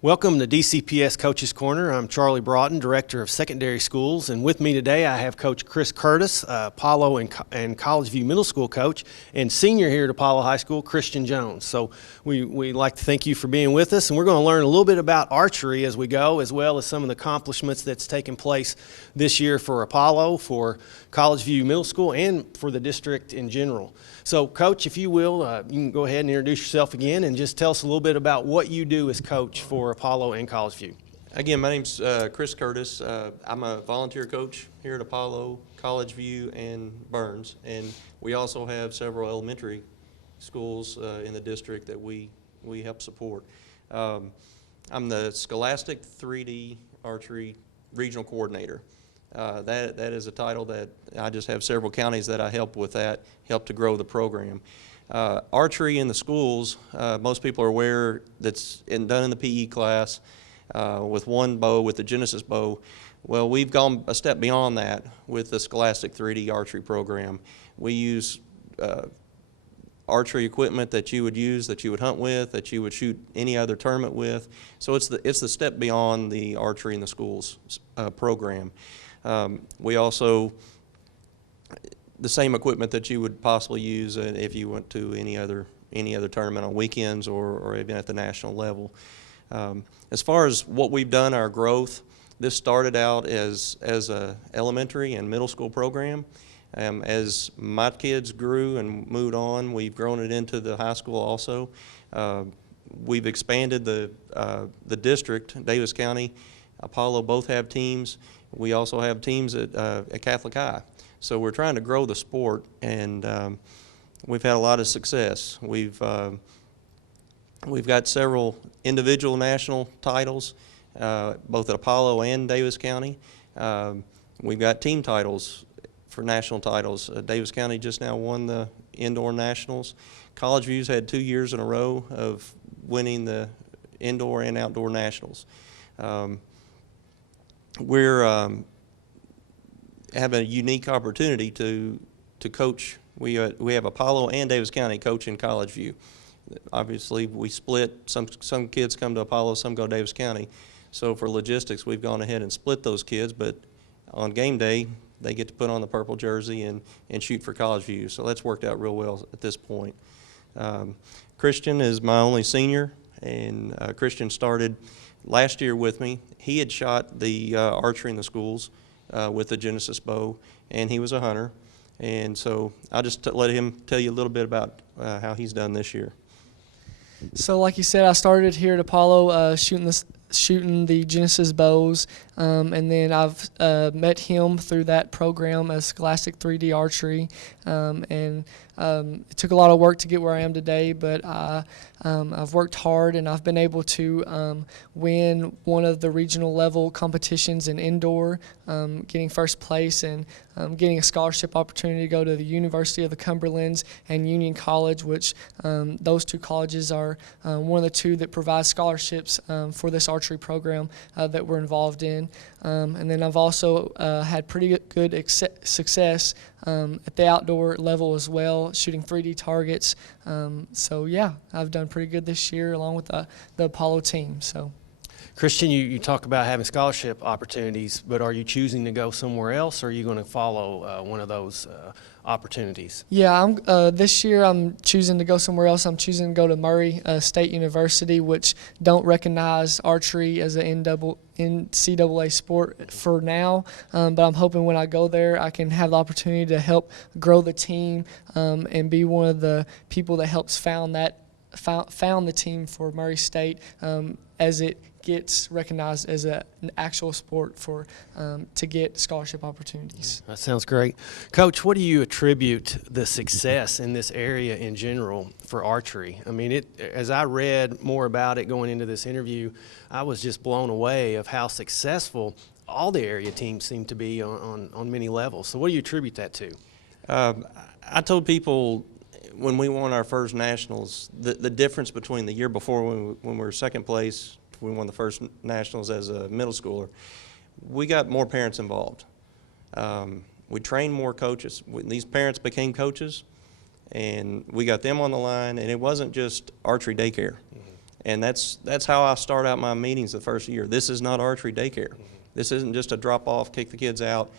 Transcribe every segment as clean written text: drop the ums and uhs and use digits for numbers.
Welcome to DCPS Coaches Corner. I'm Charlie Broughton, Director of Secondary Schools, and with me today I have Coach Chris Curtis, Apollo and College View Middle School coach, and senior here at Apollo High School, Christian Jones. So we'd like to thank you for being with us, and we're going to learn a little bit about archery as we go, as well as some of the accomplishments that's taken place this year for Apollo, for College View Middle School, and for the district in general. So, Coach, if you will, you can go ahead and introduce yourself again and just tell us a little bit about what you do as coach for Apollo and College View. Again, my name's Chris Curtis. I'm a volunteer coach here at Apollo, College View, and Burns. And we also have several elementary schools in the district that we help support. I'm the Scholastic 3D Archery Regional Coordinator. That is a title that I just have several counties that I help with that, help to grow the program. Archery in the schools, most people are aware that's done in the PE class with one bow, with the Genesis bow. Well, we've gone a step beyond that with the Scholastic 3D Archery program. We use archery equipment that you would use, that you would hunt with, that you would shoot any other tournament with. So it's the step beyond the archery in the schools program. We also, the same equipment that you would possibly use if you went to any other tournament on weekends or even at the national level. As far as what we've done, our growth, this started out as a elementary and middle school program. As my kids grew and moved on, we've grown it into the high school also. We've expanded the district, Davis County, Apollo both have teams. We also have teams at Catholic High. So we're trying to grow the sport, and we've had a lot of success. We've got several individual national titles, both at Apollo and Davis County. We've got team titles for national titles. Davis County just now won the indoor nationals. College View's had 2 years in a row of winning the indoor and outdoor nationals. We're have a unique opportunity to coach. We have Apollo and Davis County coach in College View. Obviously, we split. Some kids come to Apollo, some go to Davis County. So for logistics, we've gone ahead and split those kids. But on game day, they get to put on the purple jersey and shoot for College View. So that's worked out real well at this point. Christian is my only senior, and Christian started last year with me. He had shot the archery in the schools with the Genesis bow, and he was a hunter. And so I'll just let him tell you a little bit about how he's done this year. So like you said, I started here at Apollo shooting the Genesis bows, and then I've met him through that program as Scholastic 3D Archery, and it took a lot of work to get where I am today, but I've worked hard, and I've been able to win one of the regional level competitions in indoor, getting first place and getting a scholarship opportunity to go to the University of the Cumberlands and Union College, which those two colleges are one of the two that provide scholarships for this archery program that we're involved in. And then I've also had pretty good success at the outdoor level as well, shooting 3D targets. So yeah, I've done pretty good this year along with the Apollo team. So. Christian, you talk about having scholarship opportunities, but are you choosing to go somewhere else, or are you going to follow one of those opportunities? Yeah, this year I'm choosing to go somewhere else. I'm choosing to go to Murray State University, which don't recognize archery as an NCAA sport for now, but I'm hoping when I go there I can have the opportunity to help grow the team and be one of the people that helps found the team for Murray State as it gets recognized as an actual sport to get scholarship opportunities. That sounds great. Coach, what do you attribute the success in this area in general for archery? I mean, as I read more about it going into this interview, I was just blown away of how successful all the area teams seem to be on many levels. So what do you attribute that to? I told people when we won our first nationals, the difference between the year before when we were second place, we won the first nationals as a middle schooler, we got more parents involved. We trained more coaches. These parents became coaches, and we got them on the line, and it wasn't just archery daycare. And that's how I start out my meetings the first year. This is not archery daycare. This isn't just a drop off, kick the kids out.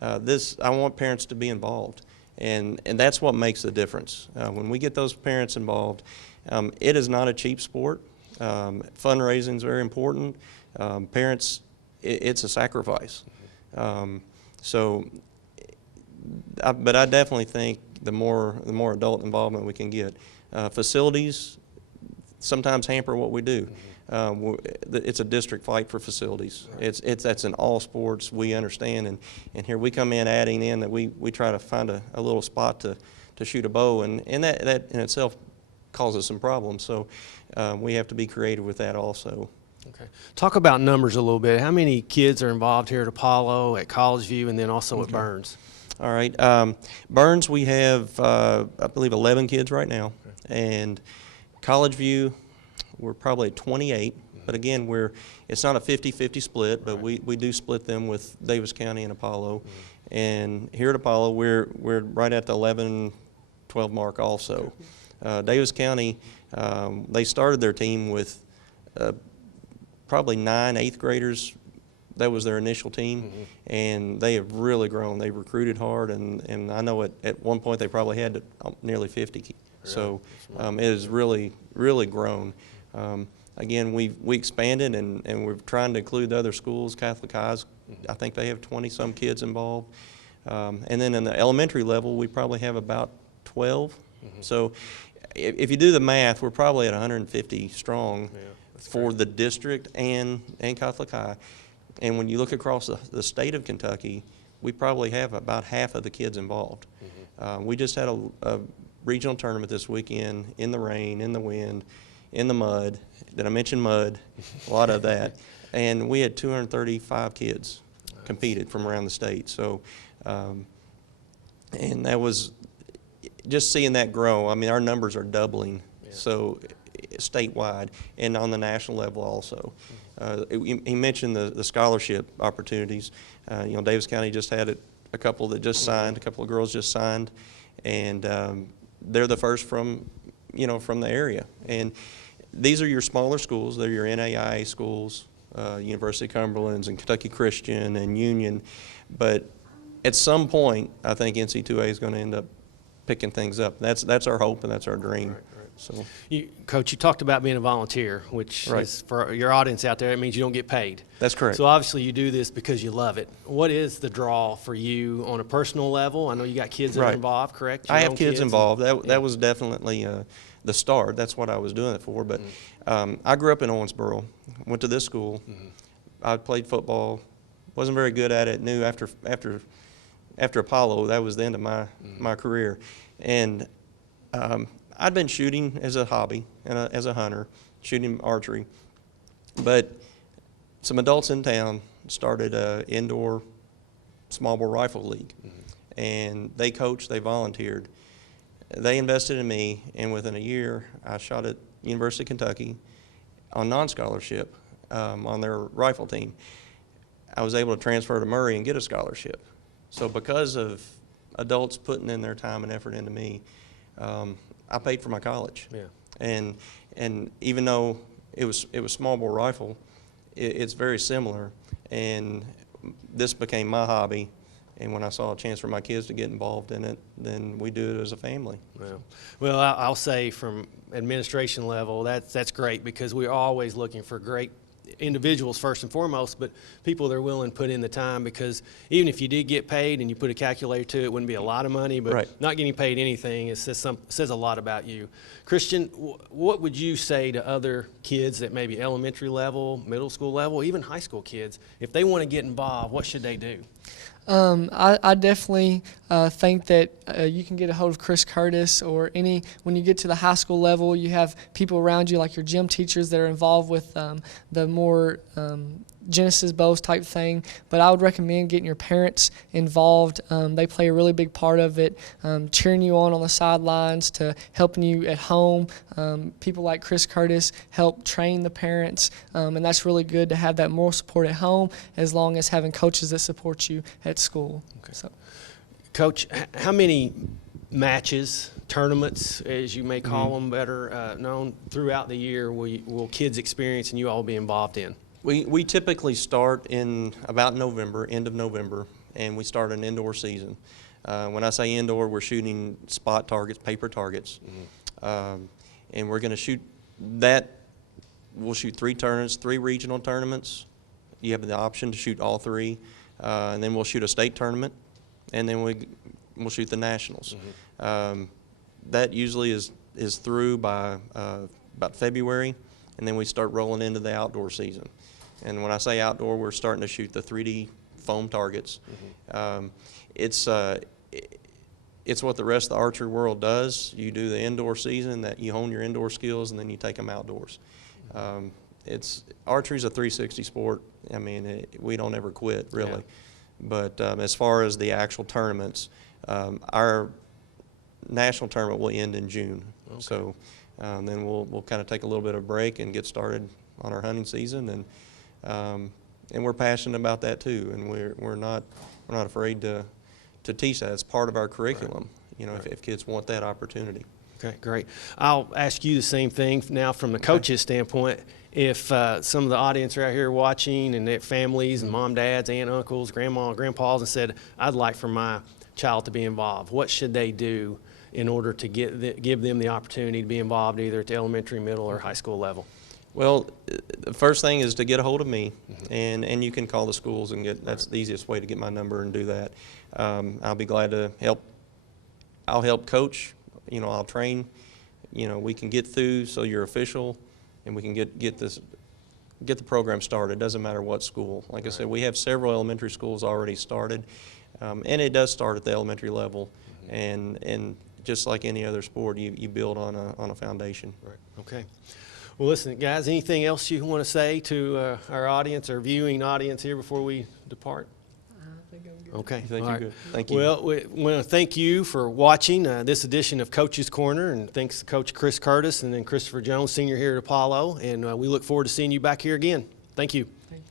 I want parents to be involved, and that's what makes the difference. When we get those parents involved, it is not a cheap sport. Fundraising is very important. Parents, it's a sacrifice. But I definitely think the more adult involvement we can get. Facilities sometimes hamper what we do. It's a district fight for facilities. Right. That's in all sports, we understand, and here we come in adding in that we try to find a little spot to shoot a bow, and that in itself causes some problems. So we have to be creative with that also. Okay. Talk about numbers a little bit. How many kids are involved here at Apollo, at College View, and then also at Burns? All right. Burns, we have, I believe, 11 kids right now. Okay. And College View, we're probably at 28. But again, it's not a 50-50 split, but we do split them with Davis County and Apollo. And here at Apollo, we're right at the 11, 12 mark also. Davis County, they started their team with probably 9 8th graders. That was their initial team, and they have really grown. They've recruited hard, and I know at one point they probably had nearly 50. Really? So it has really, really grown. Again, we expanded, and we're trying to include the other schools. Catholic Highs, I think they have 20-some kids involved. And then in the elementary level, we probably have about 12. So if you do the math, we're probably at 150 strong for the district and Catholic High. And when you look across the state of Kentucky, we probably have about half of the kids involved. We just had a regional tournament this weekend in the rain, in the wind, in the mud. Did I mention mud? A lot of that. And we had 235 kids competed from around the state. So, and that was just seeing that grow. I mean, our numbers are doubling. So statewide and on the national level also. He mentioned the scholarship opportunities. Davis County just had a couple that just signed, a couple of girls just signed, and they're the first from the area. And these are your smaller schools. They're your NAIA schools, University of Cumberland's and Kentucky Christian and Union. But at some point, I think NC2A is going to end up picking things up. That's our hope and that's our dream. Right. So, Coach, you talked about being a volunteer, which is, for your audience out there, it means you don't get paid. That's correct. So obviously you do this because you love it. What is the draw for you on a personal level? I know you got kids that are involved, correct? I have kids involved. That was definitely the start. That's what I was doing it for. But I grew up in Owensboro, went to this school. I played football, wasn't very good at it. Knew after Apollo, that was the end of my career. And I'd been shooting as a hobby and as a hunter, shooting archery. But some adults in town started an indoor small bore rifle league. And they coached, they volunteered. They invested in me, and within a year, I shot at University of Kentucky on non-scholarship on their rifle team. I was able to transfer to Murray and get a scholarship. So because of adults putting in their time and effort into me, I paid for my college. And even though it was small bore rifle, it's very similar. And this became my hobby. And when I saw a chance for my kids to get involved in it, then we do it as a family. Well, I'll say from administration level, that's great, because we're always looking for great individuals first and foremost, but people that are willing to put in the time, because even if you did get paid and you put a calculator to it, it wouldn't be a lot of money, but not getting paid anything, it says a lot about you. Christian, what would you say to other kids that maybe elementary level, middle school level, even high school kids, if they want to get involved, what should they do? I definitely think that you can get a hold of Chris Curtis, or when you get to the high school level, you have people around you like your gym teachers that are involved with the more Genesis bows type thing. But I would recommend getting your parents involved. They play a really big part of it, cheering you on the sidelines to helping you at home. People like Chris Curtis help train the parents, and that's really good to have that moral support at home, as long as having coaches that support you at school. Okay. So, Coach, how many matches, tournaments, as you may call them, better known throughout the year will kids experience and you all be involved in? We typically start in about November, end of November, and we start an indoor season. When I say indoor, we're shooting spot targets, paper targets. And we're going to shoot that. We'll shoot 3 tournaments, 3 regional tournaments. You have the option to shoot all 3. And then we'll shoot a state tournament, and then we'll shoot the nationals. That usually is through by about February, and then we start rolling into the outdoor season. And when I say outdoor, we're starting to shoot the 3D foam targets. It's what the rest of the archery world does. You do the indoor season, that you hone your indoor skills, and then you take them outdoors. Archery's a 360 sport. I mean, we don't ever quit, really. Yeah. But as far as the actual tournaments, our national tournament will end in June. Okay. So then we'll kind of take a little bit of break and get started on our hunting season, and we're passionate about that too, and we're not afraid to teach that. It's part of our curriculum. Right. You know, right. if kids want that opportunity. Okay, great. I'll ask you the same thing now from the coach's standpoint. If some of the audience are out here watching and their families and mom, dads, aunt, uncles, grandma, grandpas, and said, I'd like for my child to be involved, what should they do in order to give them the opportunity to be involved either at the elementary, middle, or high school level? Well, the first thing is to get a hold of me, and you can call the schools and that's the easiest way to get my number and do that. I'll be glad to help. I'll help coach. You know, I'll train. You know, we can get through so you're official, and we can get the program started. It doesn't matter what school. Like I said, we have several elementary schools already started, and it does start at the elementary level, and just like any other sport, you build on a foundation. Right. Okay. Well, listen, guys, anything else you want to say to our audience, our viewing audience here before we depart? I think I'm good. Okay. Thank you. Good. Thank you. Well, we want to thank you for watching this edition of Coach's Corner, and thanks to Coach Chris Curtis and then Christopher Jones, senior here at Apollo, and we look forward to seeing you back here again. Thank you. Thank you.